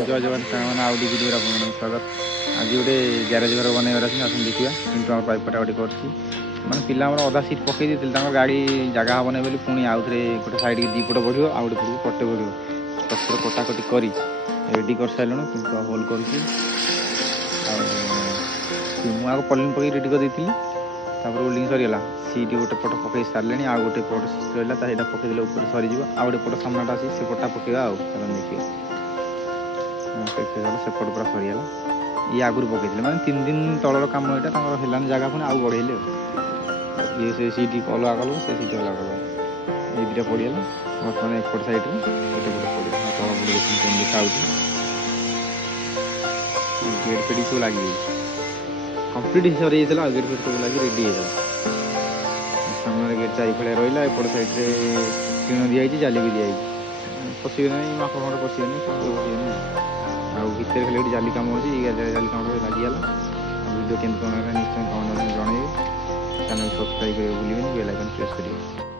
जय जवान मैंने आउट वीडियो आपको स्वागत। आज गोटे ग्यारेज घर बनवार अच्छे आस देखा पिंटू आम पाइप कटाकटी कर मैंने पिला अधा सीट पकई देते गाड़ी जगह हम नहीं बोली पुणी आउ थे गोटे साइड की दीपट बढ़ो आउ गोटे पटक पटे बढ़ो सत्र कटाकटी कर रेडी कर सारे पिंटू होल कर आग पलिन पकई रेडी कर ओल्डिंग सरीगला सीट गोटे पट पकई सारे आउ गोटे पट रहा पकईदे ऊपर सरीज आउ गोटे पट सामनाटा अच्छी से पटा पकड़ा देखिए सेपट पूरा सरीगला ये आगुरी पकई मैंने 3 दिन तलर कम यहाँ है जगह पुणी आउ बढ़ेले ये से सीट अलग कल से सीट अलग कल ये दुटा पड़गला बर्तमान एपट सैड्रे गोटे गोटे पड़ा तल पटे देखते देखा गेट फेट सब लगे कम्प्लीट सरी जाता गेट फेट सब लगे रेडी होता सामने गेट चारिफाड़िया रहा एपट सैड्रे टीण दिखाई जाली भी दिखाई पशे माख खंड पशे पशे भितर खाली गोटे जाली कम अच्छी जाली कम लगिगला वीडियो केमती कौन निश्चय कमेंट जनइबे चैनल सब्सक्राइब करेंगे भूलें बेल आइकन प्रेस करेंगे।